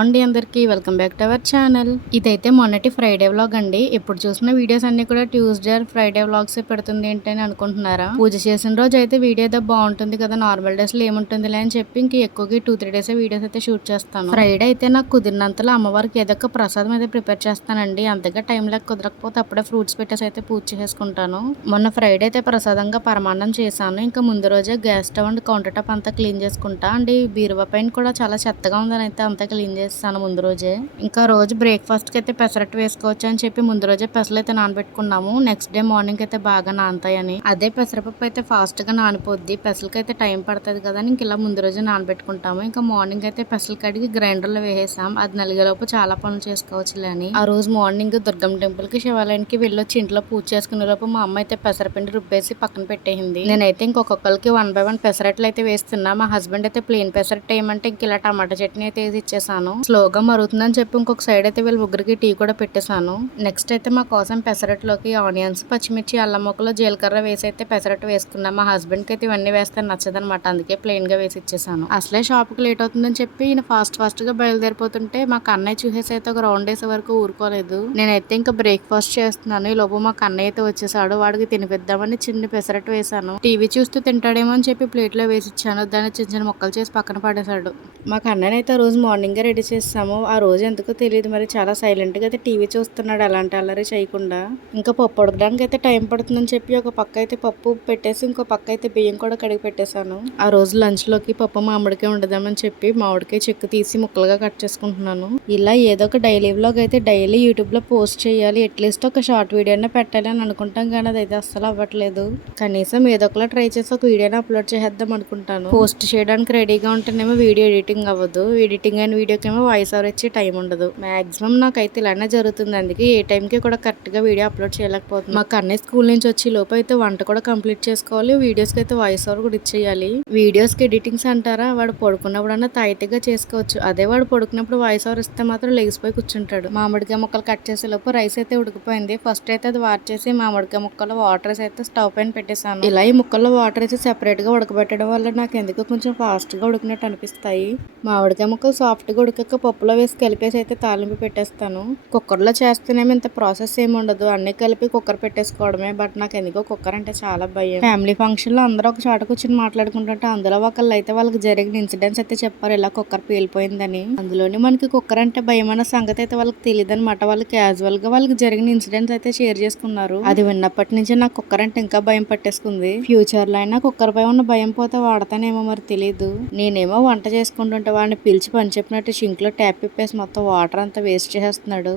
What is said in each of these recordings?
అండి అందరికీ welcome back to our channel. ఇదైతే మొన్నటి ఫ్రైడే వ్లాగ్ అండి. ఎప్పుడు చూసిన వీడియోస్ అన్ని కూడా ట్యూస్డే ఫ్రైడే వ్లాగ్స్ పెడుతుంది ఏంటని అనుకుంటున్నారా? పూజ చేసిన రోజు అయితే వీడియో అయితే బాగుంటుంది కదా, నార్మల్ డేస్ లో ఏముంటుందిలే అని చెప్పి ఇంక ఎక్కువగా 2-3 డేస్ వీడియోస్ అయితే షూట్ చేస్తాను. ఫ్రైడే అయితే నాకు కుదిరినంతలో అమ్మవారికి ఏదో ఒక ప్రసాదం అయితే ప్రిపేర్ చేస్తానండి. అంతగా టైం లేక కుదరకపోతే అప్పుడే ఫ్రూట్స్ పెట్టేసి అయితే పూజ చేసుకుంటాను. మొన్న ఫ్రైడే అయితే ప్రసాదంగా పరమాన్నం చేశాను. ఇంకా ముందు రోజే gas stove and counter top అంతా క్లీన్ చేసుకుంటా అండి. బీరువా పైన కూడా చాలా చెత్తగా ఉందని అయితే అంతా క్లీన్ చేస్తాను ముందు రోజే. ఇంకా రోజు బ్రేక్ఫాస్ట్ కి అయితే పెసరట్టు వేసుకోవచ్చు అని చెప్పి ముందు రోజే పెసలు అయితే నానబెట్టుకున్నాము. నెక్స్ట్ డే మార్నింగ్ అయితే బాగా నానతాయని. అదే పెసరపప్పు అయితే ఫాస్ట్ గా నానిపోద్ది, పెసలకి అయితే టైం పడుతుంది కదా అని ఇంక ఇలా ముందు రోజే నానబెట్టుకుంటాము. ఇంకా మార్నింగ్ అయితే పెసలు కడిగి గ్రైండర్ లో వేసేసాం. అది నలిగేలోపు చాలా పనులు చేసుకోవచ్చులే అని ఆ రోజు మార్నింగ్ దుర్గం టెంపుల్ కి శివాలయానికి వెళ్ళొచ్చి ఇంట్లో పూజ చేసుకునే లోపు మా అమ్మ అయితే పెసరపిండి రుబ్బేసి పక్కన పెట్టేసింది. నేనైతే ఇంకొకరికి 1 by 1 పెసరట్లు అయితే వేస్తున్నా. మా హస్బెండ్ అయితే ప్లేన్ పెసరట్టు వేయమంటే ఇంక ఇలా టమాటా చట్నీ అయితే వేసి ఇచ్చేసాను. స్లోగా మరుగుతుందని చెప్పి ఇంకొక సైడ్ అయితే వీళ్ళ ముగ్గురికి టీ కూడా పెట్టేశాను. నెక్స్ట్ అయితే మా కోసం పెసరట్లోకి ఆనియన్స్, పచ్చిమిర్చి, అల్లం ముక్కలు, జీలకర్ర వేసి అయితే పెసరట్టు వేసుకున్నా. మా హస్బెండ్ కి అయితే ఇవన్నీ వేస్తే నచ్చదనమాట, అందుకే ప్లెయిన్ గా వేసి ఇచ్చేసాను. అసలే షాప్ కి లేట్ అవుతుందని చెప్పి ఈయన ఫాస్ట్ గా బయలుదేరిపోతుంటే మా కన్నయ్య చూసేసి అయితే ఒక రౌండ్ వేసే వరకు ఊరుకోలేదు. నేనైతే ఇంకా బ్రేక్ఫాస్ట్ చేస్తున్నాను. ఈ లోపు మా కన్నయ్య అయితే వచ్చేసాడు. వాడికి తినిపిద్దామని చిన్న పెసరట్టు వేసాను. టీవీ చూస్తూ తింటాడేమో అని చెప్పి ప్లేట్ లో వేసి ఇచ్చాను. దాన్ని చిన్న చిన్న ముక్కలు చేసి పక్కన పడేశాడు. మా కన్నయ్య అయితే ఆ రోజు మార్నింగ్ రెడీ చేస్తాము. ఆ రోజు ఎందుకో తెలియదు మరి చాలా సైలెంట్ గా అయితే టీవీ చూస్తున్నాడు, అలాంటి అల్లరి చేయకుండా. ఇంకా పప్పు ఉడకడానికి అయితే టైం పడుతుందని చెప్పి ఒక పక్క అయితే పప్పు పెట్టేసి ఇంకో పక్క అయితే బియ్యం కూడా కడిగి పెట్టేశాను. ఆ రోజు లంచ్ లోకి పప్పు మామిడికాయ ఉండదామని చెప్పి మామిడికాయ చెక్కు తీసి ముక్కలుగా కట్ చేసుకుంటున్నాను. ఇలా ఏదో ఒక డైలీ వ్లాగ్ అయితే డైలీ యూట్యూబ్ లో పోస్ట్ చేయాలి, అట్లీస్ట్ ఒక షార్ట్ వీడియోనే పెట్టాలి అని అనుకుంటాం, కానీ అదైతే అస్సలు అవ్వట్లేదు. కనీసం ఏదో ఒకలా ట్రై చేసి ఒక వీడియోని అప్లోడ్ చేద్దాం అనుకుంటాను. పోస్ట్ చేయడానికి రెడీగా ఉంటేనేమో వీడియో ఎడిటింగ్ అవ్వదు, ఎడిటింగ్ అయిన వీడియోకేమో వాయిస్ ఓవర్ ఇచ్చే టైం ఉండదు. మాక్సిమం నాకైతే ఇలానే జరుగుతుంది. అందుకే ఏ టైంకి కూడా కరెక్ట్ గా వీడియో అప్లోడ్ చేయలేకపోతుంది. మా కన్నయ్య స్కూల్ నుంచి వచ్చి లోపు అయితే వంట కూడా కంప్లీట్ చేసుకోవాలి, వీడియోస్ కి అయితే వాయిస్ ఓవర్ కూడా ఇచ్చేయాలి. వీడియోస్ కి ఎడిటింగ్స్ అంటారా, వాడు పడుకున్నప్పుడన్నా తాయితీగా చేసుకోవచ్చు. అదే వాడు పడుకున్నప్పుడు వాయిస్ ఓవర్ ఇస్తే మాత్రం లెగిసిపోయి కూర్చుంటాడు. మామిడికాయ ముక్కలు కట్ చేసే లోపు రైస్ అయితే ఉడికిపోయింది. ఫస్ట్ అయితే అది వార్చేసి మామిడికాయ ముక్కలు వాటర్ అయితే స్టవ్ పైన పెట్టేశాను. ఇలా ఈ ముక్కల్లో వాటర్ అయితే సెపరేట్ గా ఉడకబెట్టడం వల్ల నాకు ఎందుకు కొంచెం ఫాస్ట్ గా ఉడికినట్టు అనిపిస్తాయి. మామిడికాయ ముక్కలు సాఫ్ట్ గా ఉడకక పప్పులో వేసి కలిపేసి అయితే తాలింపు పెట్టేస్తాను. కుక్కర్ లో చేస్తేనేమో ఇంత ప్రాసెస్ ఏమి ఉండదు, అన్ని కలిపి కుక్కర్ పెట్టేసుకోవడమే. బట్ నాకు ఎందుకో కుక్కర్ అంటే చాలా భయం. ఫ్యామిలీ ఫంక్షన్ లో అందరూ ఒక చోట కూర్చొని మాట్లాడుకుంటుంటే అందులో ఒకళ్ళు అయితే వాళ్ళకి జరిగిన ఇన్సిడెంట్స్ అయితే చెప్పారు, ఇలా కుక్కర్ పేలిపోయిందని. అందులోని మనకి కుక్కర్ అంటే భయం అన్న సంగతి అయితే వాళ్ళకి తెలియదు అనమాట. వాళ్ళు క్యాజువల్ గా వాళ్ళకి జరిగిన ఇన్సిడెంట్స్ అయితే షేర్ చేసుకున్నారు. అది విన్నప్పటి నుంచి నాకు కుక్కర్ అంటే ఇంకా భయం పట్టేసుకుంది. ఫ్యూచర్ లో అయినా కుక్కర్ పై ఉన్న భయం పోతే వాడతానేమో మరి తెలియదు. నేనేమో వంట చేసుకుంటుంటే వాడిని పిలిచి పని చెప్పినట్టు సింక్ లో ట్యాప్ ఇప్పేసి మొత్తం వాటర్ అంతా వేస్ట్ చేసేస్తున్నాడు.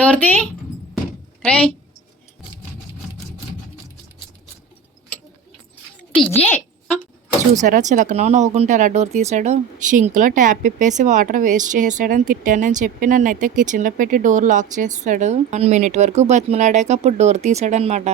డోర్తి రేయ్ తీయే. చూసారా చిలకనో నవ్వుకుంటే ఎలా డోర్ తీసాడు. షింక్ లో ట్యాప్ ఇప్పేసి వాటర్ వేస్ట్ చేసాడని తిట్టానని చెప్పి నన్ను అయితే కిచెన్ లో పెట్టి డోర్ లాక్ చేస్తాడు. 1 minute వరకు బతిమలాడాక అప్పుడు డోర్ తీసాడనమాట.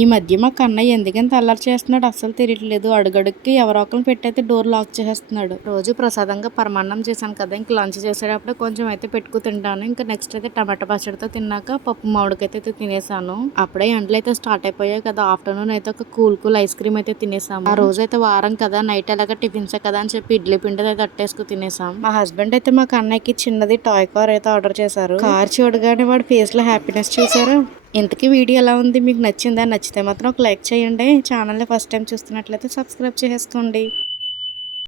ఈ మధ్య మా కన్నయ్య ఎందుకంత అల్లరి చేస్తున్నాడు అస్సలు తెలియట్లేదు. అడుగడుక్కి ఎవరో ఒకరిని పెట్టయితే డోర్ లాక్ చేసేస్తున్నాడు. రోజు ప్రసాదంగా పరమాన్నం చేశాను కదా, ఇంక లంచ్ చేసేటప్పుడు కొంచెం అయితే పెట్టుకు తింటాను. ఇంకా నెక్స్ట్ అయితే టమాటా పచ్చడితో తిన్నాక పప్పు మామిడికైతే తినేసాను. అప్పుడే ఎండలు అయితే స్టార్ట్ అయిపోయాయి కదా, ఆఫ్టర్నూన్ అయితే ఒక కూల్ ఐస్ క్రీమ్ అయితే తినేసాము. ఆ రోజు అయితే వారం కదా, నైట్ ఎలాగా టిఫిన్స్ కదా అని చెప్పి ఇడ్లీ పిండి అయితే అట్టేసుకు తినేసాం. మా హస్బెండ్ అయితే మా కన్నయ్యకి చిన్నది టాయ్ కార్ అయితే ఆర్డర్ చేశారు. కార్ చూడగానే వాడి ఫేస్ లో హ్యాపీనెస్ చూసారు. ఇంతకీ వీడియో ఎలా ఉంది, మీకు నచ్చిందా? నచ్చితే మాత్రం ఒక లైక్ చేయండి. ఛానల్ ని ఫస్ట్ టైం చూస్తున్నట్లయితే సబ్స్క్రైబ్ చేసుకోండి.